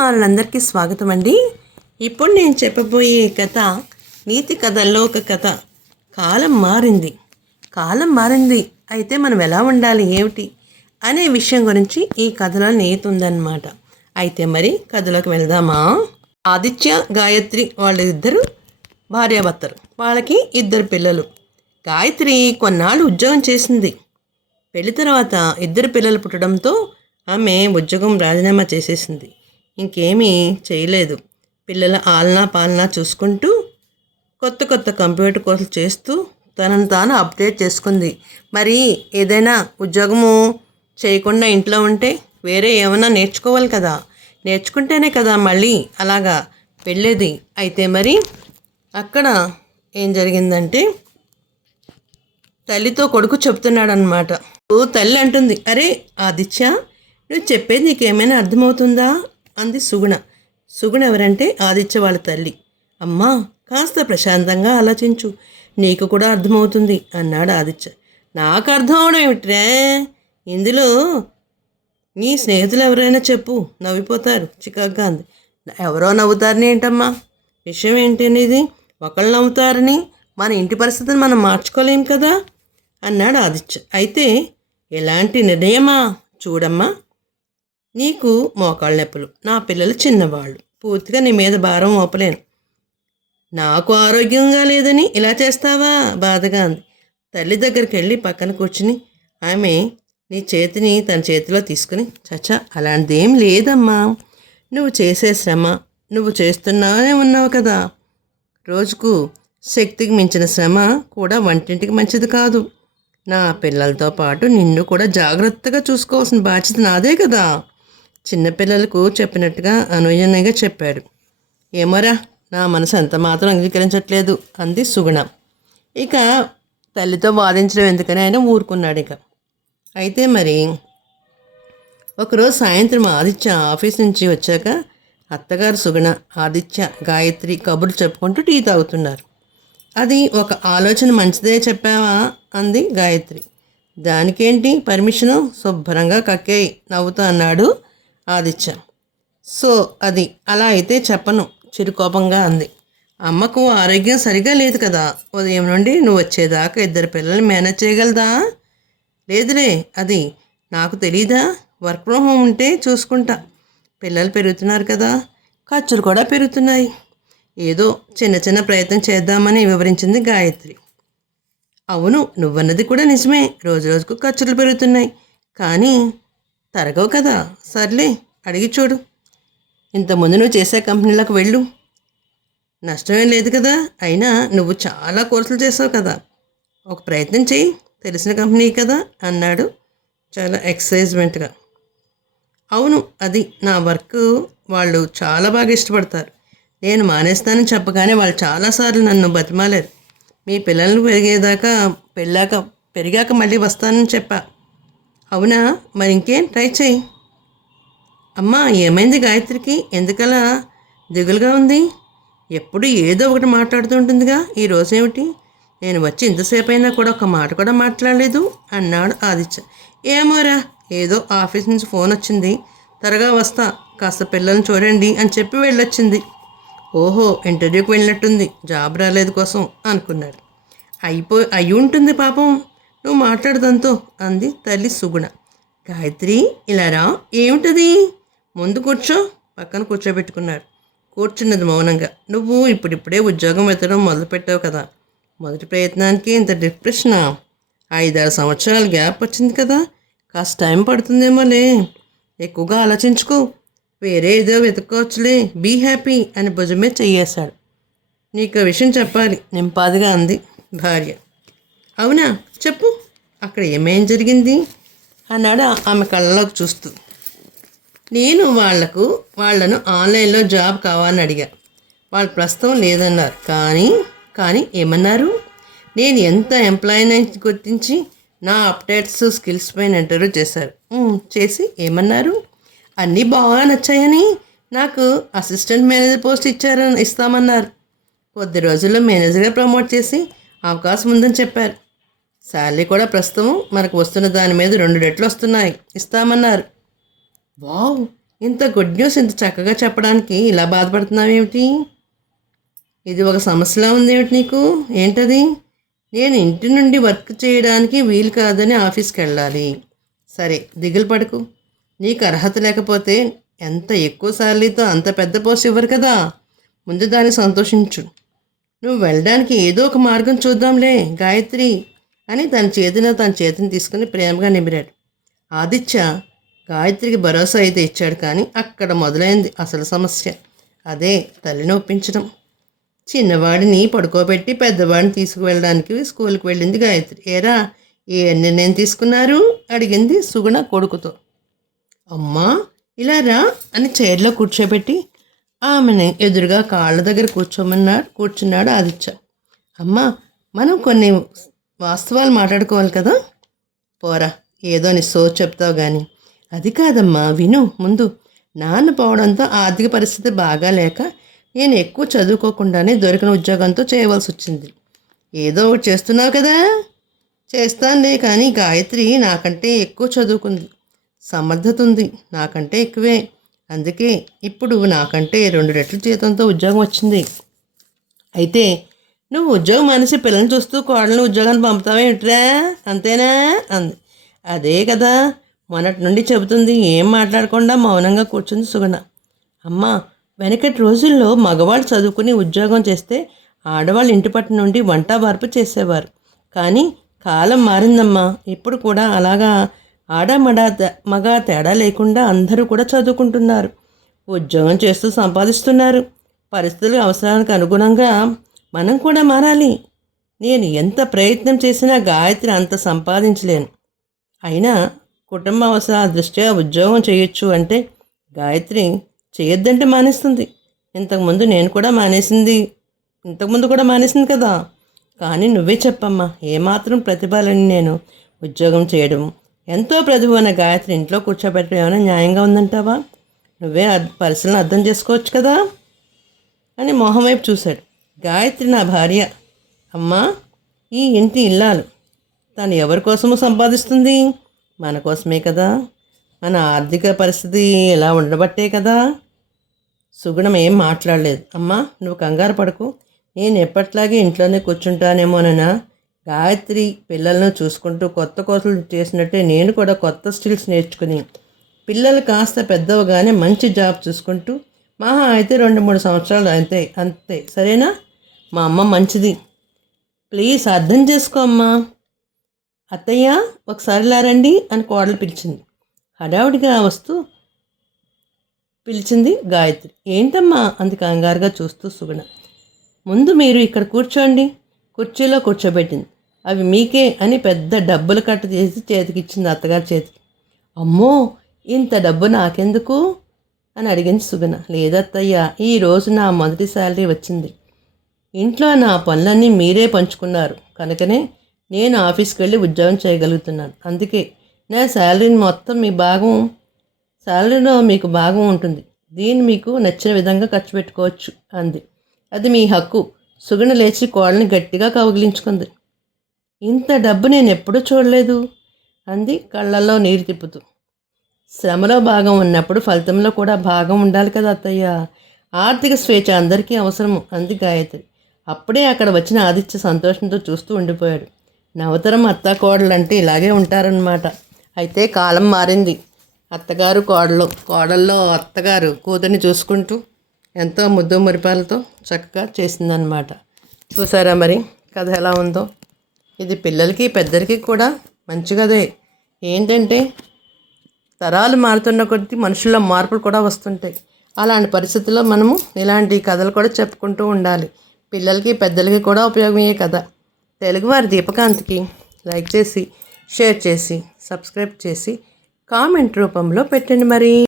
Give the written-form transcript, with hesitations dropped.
వాళ్ళందరికీ స్వాగతం అండి. ఇప్పుడు నేను చెప్పబోయే కథ నీతి కథల్లో ఒక కథ. కాలం మారింది అయితే మనం ఎలా ఉండాలి ఏమిటి అనే విషయం గురించి ఈ కథలో నీతి ఉందన్నమాట. అయితే మరి కథలోకి వెళ్దామా? ఆదిత్య, గాయత్రి వాళ్ళిద్దరు భార్యాభర్తలు. వాళ్ళకి 2 పిల్లలు. గాయత్రి కొన్నాళ్ళు ఉద్యోగం చేసింది. పెళ్లి తర్వాత 2 పిల్లలు పుట్టడంతో ఆమె ఉద్యోగం రాజీనామా చేసేసింది. ఇంకేమీ చేయలేదు. పిల్లల ఆలనా పాలనా చూసుకుంటూ కొత్త కంప్యూటర్ కోర్సులు చేస్తూ తనను తాను అప్డేట్ చేసుకుంది. మరి ఏదైనా ఉద్యోగము చేయకుండా ఇంట్లో ఉంటే వేరే ఏమైనా నేర్చుకోవాలి కదా, నేర్చుకుంటేనే కదా మళ్ళీ అలాగా వెళ్ళేది. అయితే మరి అక్కడ ఏం జరిగిందంటే తల్లితో కొడుకు చెప్తున్నాడనమాట. తల్లి అంటుంది, అరే ఆదిత్య, నువ్వు చెప్పేది నీకేమైనా అర్థమవుతుందా అంది సుగుణ. సుగుణ ఎవరంటే ఆదిత్య వాళ్ళ తల్లి. అమ్మా, కాస్త ప్రశాంతంగా ఆలోచించు, నీకు కూడా అర్థమవుతుంది అన్నాడు ఆదిత్య. నాకు అర్థం అవడం ఏమిట్రే, ఇందులో నీ స్నేహితులు ఎవరైనా చెప్పు, నవ్విపోతారు చికాగ్గా అంది. ఎవరో నవ్వుతారని ఏంటమ్మా, విషయం ఏంటి అనేది? ఒకళ్ళు నవ్వుతారని మన ఇంటి పరిస్థితిని మనం మార్చుకోలేం కదా అన్నాడు ఆదిత్య. అయితే ఎలాంటి నిర్ణయమా? చూడమ్మా, నీకు మోకాళ్ళ నొప్పులు, నా పిల్లలు చిన్నవాళ్ళు, పూర్తిగా నీ మీద భారం మోపలేను. నాకు ఆరోగ్యంగా లేదని ఇలా చేస్తావా బాధగా అంది. తల్లి దగ్గరికి వెళ్ళి పక్కన కూర్చుని ఆమె నీ చేతిని తన చేతిలో తీసుకుని, చచ్చా అలాంటిదేం లేదమ్మా, నువ్వు చేసే శ్రమ నువ్వు చేస్తున్నానే ఉన్నావు కదా, రోజుకు శక్తికి మించిన శ్రమ కూడా వంటింటికి మంచిది కాదు. నా పిల్లలతో పాటు నిన్ను కూడా జాగ్రత్తగా చూసుకోవాల్సిన బాధ్యత నాదే కదా. చిన్నపిల్లలకు చెప్పినట్టుగా అనునయంగా చెప్పాడు. ఏమోరా, నా మనసు ఎంత మాత్రం అంగీకరించట్లేదు అంది సుగుణ. ఇక తల్లితో వాదించడం ఎందుకని ఆయన ఊరుకున్నాడు. ఇక అయితే మరి ఒకరోజు సాయంత్రం ఆదిత్య ఆఫీస్ నుంచి వచ్చాక అత్తగారు సుగుణ, ఆదిత్య, గాయత్రి కబుర్లు చెప్పుకుంటూ టీ తాగుతున్నారు. అది ఒక ఆలోచన మంచిదే చెప్పావా అంది గాయత్రి. దానికేంటి పర్మిషను, శుభ్రంగా కక్కేయి నవ్వుతా అన్నాడు ఆదిత్య. సో అది అలా అయితే చెప్పను చిరుకోపంగా అంది. అమ్మకు ఆరోగ్యం సరిగా లేదు కదా, ఉదయం నుండి నువ్వు వచ్చేదాకా 2 పిల్లల్ని మేనేజ్ చేయగలదా? లేదులే, అది నాకు తెలీదా, వర్క్ ఫ్రమ్ హోమ్ ఉంటే చూసుకుంటా. పిల్లలు పెరుగుతున్నారు కదా, ఖర్చులు కూడా పెరుగుతున్నాయి. ఏదో చిన్న ప్రయత్నం చేద్దామని వివరించింది గాయత్రి. అవును, నువ్వన్నది కూడా నిజమే, రోజు రోజుకు ఖర్చులు పెరుగుతున్నాయి, కానీ తరగవు కదా. సర్లే, అడిగి చూడు. ఇంతకుముందు నువ్వు చేసే కంపెనీలకు వెళ్ళు, నష్టమేం లేదు కదా. అయినా నువ్వు చాలా కోర్సులు చేసావు కదా, ఒక ప్రయత్నం చేయి, తెలిసిన కంపెనీ కదా అన్నాడు చాలా ఎక్సైజ్మెంట్గా. అవును, అది నా వర్క్ వాళ్ళు చాలా బాగా ఇష్టపడతారు. నేను మానేస్తానని చెప్పగానే వాళ్ళు చాలాసార్లు నన్ను బతిమాలారు. మీ పిల్లలు పెరిగాక మళ్ళీ వస్తానని చెప్పా. అవునా, మరి ఇంకేం, ట్రై చేయి. అమ్మా, ఏమైంది గాయత్రికి, ఎందుకలా దిగులుగా ఉంది? ఎప్పుడు ఏదో ఒకటి మాట్లాడుతూ ఉంటుందిగా, ఈరోజు ఏమిటి? నేను వచ్చి ఇంతసేపు అయినా కూడా ఒక మాట కూడా మాట్లాడలేదు అన్నాడు ఆదిత్య. ఏమోరా, ఏదో ఆఫీస్ నుంచి ఫోన్ వచ్చింది, త్వరగా వస్తా, కాస్త పిల్లల్ని చూడండి అని చెప్పి వెళ్ళొచ్చింది. ఓహో, ఇంటర్వ్యూకి వెళ్ళినట్టుంది, జాబ్ రాలేదు కోసం అనుకున్నాడు. అయి ఉంటుంది పాపం, నువ్వు మాట్లాడదంతో అంది తల్లి సుగుణ. గాయత్రి, ఇలా రా, ఏమిటది? ముందు కూర్చో, పక్కన కూర్చోబెట్టుకున్నాడు. కూర్చున్నది మౌనంగా. నువ్వు ఇప్పుడిప్పుడే ఉద్యోగం వెతకడం మొదలుపెట్టావు కదా, మొదటి ప్రయత్నానికి ఇంత డిప్రెషనా? 5-6 సంవత్సరాల గ్యాప్ వచ్చింది కదా, కాస్త టైం పడుతుందేమోలే, ఎక్కువగా ఆలోచించుకో, వేరే ఏదో వెతుక్కోవచ్చులే, బీ హ్యాపీ అని భుజమే చెయ్యేశాడు. నీకు విషయం చెప్పాలి నింపాదిగా అంది భార్య. అవునా, చెప్పు, అక్కడ ఏమేం జరిగింది అన్నాడు ఆమె కళ్ళలోకి చూస్తూ. నేను వాళ్ళను ఆన్లైన్లో జాబ్ కావాలని అడిగా, వాళ్ళు ప్రస్తుతం లేదన్నారు. కానీ ఏమన్నారు? నేను ఎంత ఎంప్లాయీని గుర్తించి నా అప్డేట్స్ స్కిల్స్ పైన ఇంటర్వ్యూ చేశారు. చేసి ఏమన్నారు? అన్నీ బాగా నచ్చాయని నాకు అసిస్టెంట్ మేనేజర్ పోస్ట్ ఇస్తామన్నారు. కొద్ది రోజుల్లో మేనేజర్గా ప్రమోట్ చేసి అవకాశం ఉందని చెప్పారు. శాలరీ కూడా ప్రస్తుతం మనకు వస్తున్న దాని మీద 2 రెట్లు ఇస్తామన్నారు. వావ్, ఇంత గుడ్ న్యూస్ ఇంత చక్కగా చెప్పడానికి ఇలా బాధపడుతున్నావేమిటి? ఇది ఒక సమస్యలా ఉందేమిటి నీకు? ఏంటది? నేను ఇంటి నుండి వర్క్ చేయడానికి వీలు కాదని ఆఫీస్కి వెళ్ళాలి. సరే, దిగులు పడకు. నీకు అర్హత లేకపోతే ఎంత ఎక్కువ శాలరీతో అంత పెద్ద పోస్ట్ ఇవ్వరు కదా. ముందు దాన్ని సంతోషించు. నువ్వు వెళ్ళడానికి ఏదో ఒక మార్గం చూద్దాంలే గాయత్రి అని తన చేతిని తీసుకుని ప్రేమగా నిమిరాడు. ఆదిత్య గాయత్రికి భరోసా అయితే ఇచ్చాడు, కానీ అక్కడ మొదలైంది అసలు సమస్య. అదే తల్లిని ఒప్పించడం. చిన్నవాడిని పడుకోబెట్టి పెద్దవాడిని తీసుకువెళ్ళడానికి స్కూల్కి వెళ్ళింది గాయత్రి. ఏరా, ఏ నిర్ణయం తీసుకున్నారు? అడిగింది సుగుణ కొడుకుతో. అమ్మా, ఇలా రా అని చైర్లో కూర్చోబెట్టి ఆమెను ఎదురుగా కాళ్ళ దగ్గర కూర్చున్నాడు ఆదిత్య. అమ్మా, మనం కొన్ని వాస్తవాలు మాట్లాడుకోవాలి కదా. పోరా, ఏదో నీ సోచ్ చెప్తావు కానీ. అది కాదమ్మా, విను ముందు. నాన్న పోవడంతో ఆర్థిక పరిస్థితి బాగా లేక నేను ఎక్కువ చదువుకోకుండానే దొరికిన ఉద్యోగంతో చేయవలసి వచ్చింది. ఏదో ఒకటి చేస్తున్నావు కదా. చేస్తానులే, కానీ గాయత్రి నాకంటే ఎక్కువ చదువుకుంది, సమర్థత ఉంది, నాకంటే ఎక్కువే. అందుకే ఇప్పుడు నాకంటే 2 రెట్ల జీతంతో ఉద్యోగం వచ్చింది. అయితే నువ్వు ఉద్యోగం మానేసి పిల్లల్ని చూస్తూ కోడలను ఉద్యోగాన్ని పంపుతావేమిట్రా, అంతేనా అంది. అదే కదా మొన్నటి నుండి చెబుతుంది. ఏం మాట్లాడకుండా మౌనంగా కూర్చుంది సుగుణ. అమ్మా, వెనకటి రోజుల్లో మగవాళ్ళు చదువుకుని ఉద్యోగం చేస్తే ఆడవాళ్ళు ఇంటి పట్టు నుండి వంట వార్పు చేసేవారు. కానీ కాలం మారిందమ్మా. ఇప్పుడు కూడా అలాగా మగ తేడా లేకుండా అందరూ కూడా చదువుకుంటున్నారు, ఉద్యోగం చేస్తూ సంపాదిస్తున్నారు. పరిస్థితుల అవసరానికి అనుగుణంగా మనం కూడా మారాలి. నేను ఎంత ప్రయత్నం చేసినా గాయత్రి అంత సంపాదించలేను. అయినా కుటుంబ అవసరాల దృష్ట్యా ఉద్యోగం చేయొచ్చు అంటే గాయత్రి చేయొద్దంటే మానేస్తుంది. ఇంతకుముందు కూడా మానేసింది కదా. కానీ నువ్వే చెప్పమ్మా, ఏమాత్రం ప్రతిభ లేని నేను ఉద్యోగం చేయడం, ఎంతో ప్రతిభ ఉన్న గాయత్రి ఇంట్లో కూర్చోబెట్టడం ఏమైనా న్యాయంగా ఉందంటావా? నువ్వే పరిస్థితులను అర్థం చేసుకోవచ్చు కదా అని మొహం వైపు చూశాడు. గాయత్రి నా భార్య అమ్మా, ఈ ఇంటి ఇల్లాలు. తను ఎవరి కోసమో సంపాదిస్తుంది? మన కోసమే కదా. మన ఆర్థిక పరిస్థితి ఎలా ఉండబట్టే కదా. సుగుణం ఏం మాట్లాడలేదు. అమ్మా, నువ్వు కంగారు పడకు. నేను ఎప్పట్లాగే ఇంట్లోనే కూర్చుంటానేమోనన్నా. గాయత్రి పిల్లలను చూసుకుంటూ కొత్త కోర్సులు చేసినట్టే నేను కూడా కొత్త స్కిల్స్ నేర్చుకుని పిల్లలు కాస్త పెద్దవగానే మంచి జాబ్ చూసుకుంటూ మహా అయితే 2-3 సంవత్సరాలు అంతే సరేనా? మా అమ్మ మంచిది, ప్లీజ్ అర్థం చేసుకో అమ్మా. అత్తయ్య, ఒకసారి లారండి అని కోడలు పిలిచింది. హడావుడిగా వస్తూ పిలిచింది గాయత్రి. ఏంటమ్మా అంది కంగారుగా చూస్తూ సుగుణ. ముందు మీరు ఇక్కడ కూర్చోండి. కుర్చీలో కూర్చోబెట్టింది. అవి మీకే అని పెద్ద డబ్బులు కట్ట చేసి చేతికిచ్చింది అత్తగారి చేతికి. అమ్మో, ఇంత డబ్బు నాకెందుకు అని అడిగింది సుగుణ. లేదత్తయ్య, ఈరోజు నా మొదటి శాలరీ వచ్చింది. ఇంట్లో నా పనులన్నీ మీరే పంచుకున్నారు కనుకనే నేను ఆఫీస్కి వెళ్ళి ఉద్యోగం చేయగలుగుతున్నాను. అందుకే నా శాలరీలో మీకు భాగం ఉంటుంది. దీన్ని మీకు నచ్చిన విధంగా ఖర్చు పెట్టుకోవచ్చు అంది. అది మీ హక్కు. సుగుణ లేచి కోడల్ని గట్టిగా కౌగిలించుకుంది. ఇంత డబ్బు నేను ఎప్పుడూ చూడలేదు అంది కళ్ళల్లో నీరు తిప్పుతూ. శ్రమలో భాగం ఉన్నప్పుడు ఫలితంలో కూడా భాగం ఉండాలి కదా అత్తయ్య. ఆర్థిక స్వేచ్ఛ అందరికీ అవసరము అంది గాయత్రి. అప్పుడే అక్కడ వచ్చిన ఆదిత్య సంతోషంతో చూస్తూ ఉండిపోయాడు. నవతరం అత్త కోడలు అంటే ఇలాగే ఉంటారన్నమాట. అయితే కాలం మారింది. అత్తగారు కోడల్లో అత్తగారు కూతుర్ని చూసుకుంటూ ఎంతో ముద్దు మురిపాలతో చక్కగా చేసిందనమాట. చూసారా మరి కథ ఎలా ఉందో? ఇది పిల్లలకి పెద్దలకి కూడా మంచి కథే. ఏంటంటే తరాలు మారుతున్న కొద్దీ మనుషుల్లో మార్పులు కూడా వస్తుంటాయి. అలాంటి పరిస్థితుల్లో మనము ఇలాంటి కథలు కూడా చెప్పుకుంటూ ఉండాలి. పిల్లలకి పెద్దలకి కూడా ఉపయోగమయ్యే కథ. తెలుగువారి దీపకాంత్కి లైక్ చేసి, షేర్ చేసి, సబ్స్క్రైబ్ చేసి, కామెంట్ రూపంలో పెట్టండి మరి.